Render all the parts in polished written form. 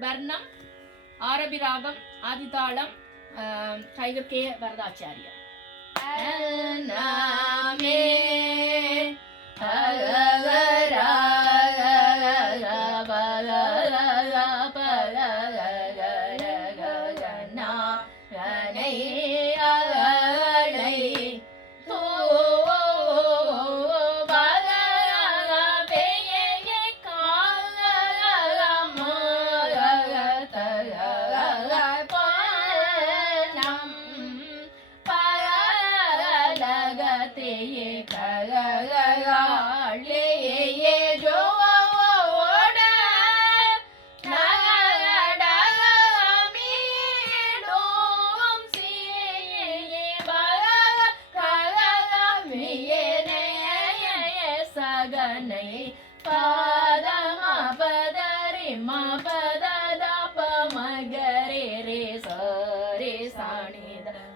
வர்ணம், ஆரபி ராகம், ஆதிதாளம், tiger K வரதாச்சாரியா.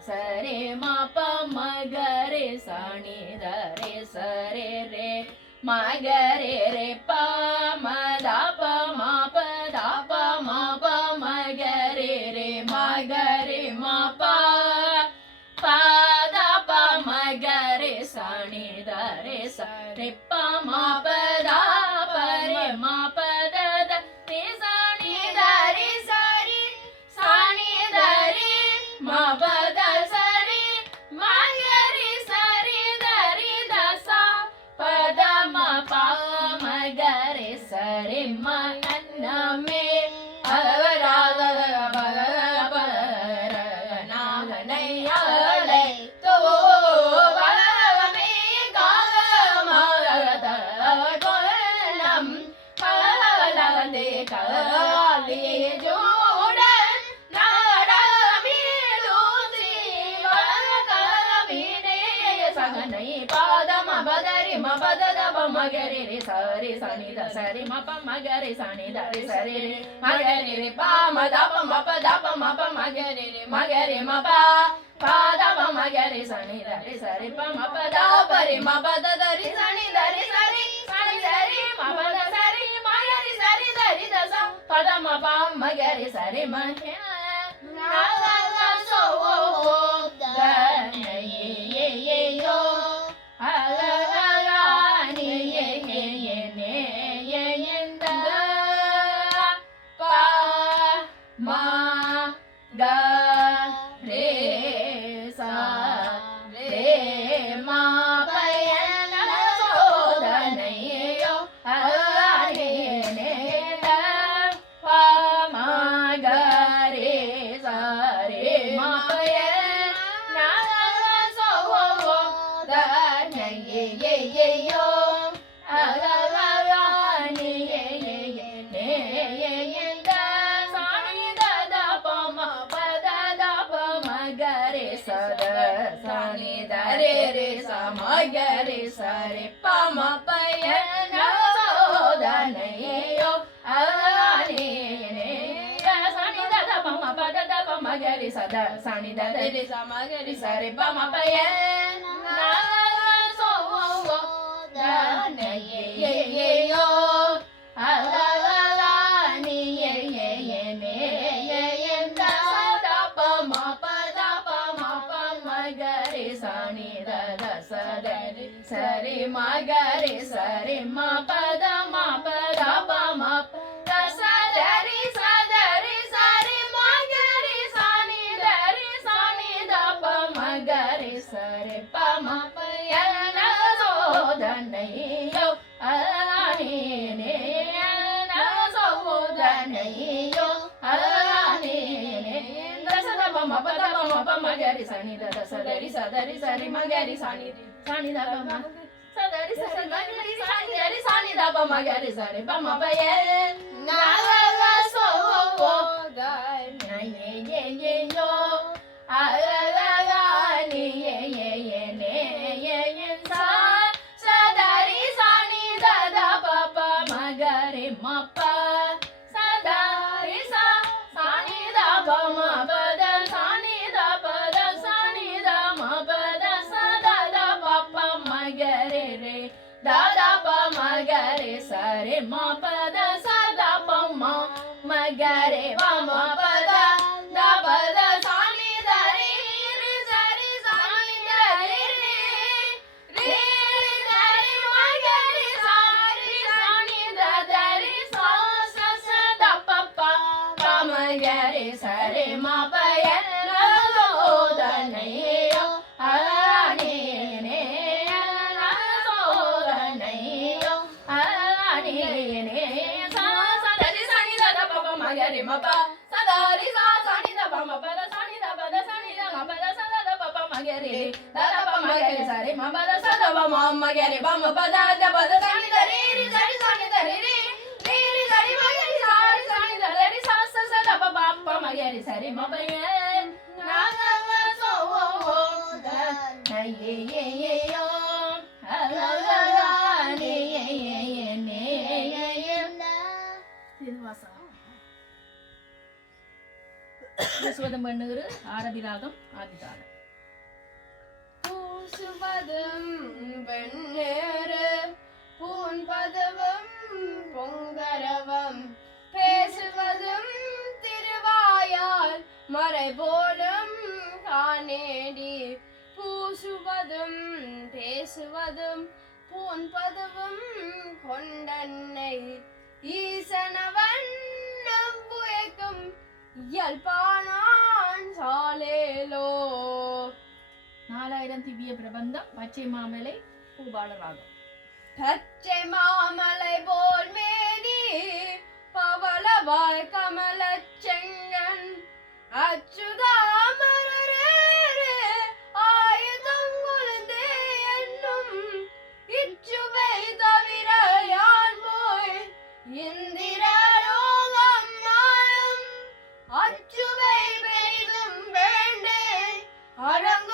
சரே மப மகரே சனி தரே சரே ரே மகரே ரே ப மத ப மப த ப மப மகரே ரே மகரே மப பத ப மகரே சனி தரே சரே ப மப த பரே மப த தே சனி தரே சரி சனி தரே மப சரி மன்னமே நாகனையாளை தோவமே காமம் கலந்தே காலியே ஜோடன் நாடமீலூசி கலவினே சகனை பாதம பதரி மபதத மகரி ரே சரி சனி த சரி மப மகரி சனி த ரே சரி ரே மகரி ரே ப மத ப மப த ப மப மகரி ரே மகரி மப ப த ப மகரி சனி த ரே சரி ப மப த பரி மப த த ரி சனி த ரி சரி சனி சரி மப த சரி மகரி சரி த ரி த ச ப த மப மகரி சரி ம நா லா லா சோ த நை யே யே யோ மகரி சரி பம பயன சோதனையோ சனி தத பம பத பம மகரி சத சனி தத ரி ச மகரி சரி பம பயன சோதனையோ சரி மகரி சரி ம பத ம பத ப ம த சரி சரி சரி மகரி சனி தரி சனி த ப மகரி சரி ப ம பயன சோதனையோ அலானே சோதனையோ அலானே தசத ப ம பத ப ம ப மகரி சனி த சரி சரி சரி மகரி சனி சனி த ப ம சரி சரி மகரி சனி தரி சனி த ப மகரி சரி ப ம பயன லா சோ த நை யே யே யோ அலலா நீ யே யே யே நே யே யே சா சதரி சனி த த ப ப மகரி ம ப சதரி சா சனி த ப ம ப த சனி த ப த சனி த ம ப த ச த த ப ப மகரி ரே த த ப மகரி சரி ம ப த ச த ப ம மகரி மகரி மப சதாரி சா சனி த பம பத சனி த பத சனி த மபத சத த பப மகரி த த ப மகரி சரி மபத சத பம மகரி பம பத த பத சனி த ரீ ரி சரி சனி த ரீ ரி ரீ ரி சரி மகரி சாரி சனி த ரீ சா ச ச த ப ப மகரி சரி மபய நா ந சோ ஓ த ந ஏ ஏ ஏ யோ பண்ணுகிற ஆரபி ராகம் ஆதிதாளம் பூசுவதும் வெண்ணேறு பூன்பதுவும் பொங்கரவம் பேசுவதும் திருவாயால் மறை போலும் காணேடி பூசுவதும் பேசுவதும் பூன்பதுவும் கொண்டன்னை ஈசனவன் நம்புயக்கும் இயல்பானான் சாலேலோ 4000 திவ்ய பிரபந்தம் பச்சை மாமலை பூபால ராகம் பச்சை மாமலை போல் மேனி பவளவாய் கமலச் செங்கன் அச்சுதாமரரே ஆயுதம் கொழுந்தே என்னும் இச்சுவை தவிர யான் போய் இந்திரலோகம் நாளும் அச்சுவை பெரிதும் வேண்டே அரங்க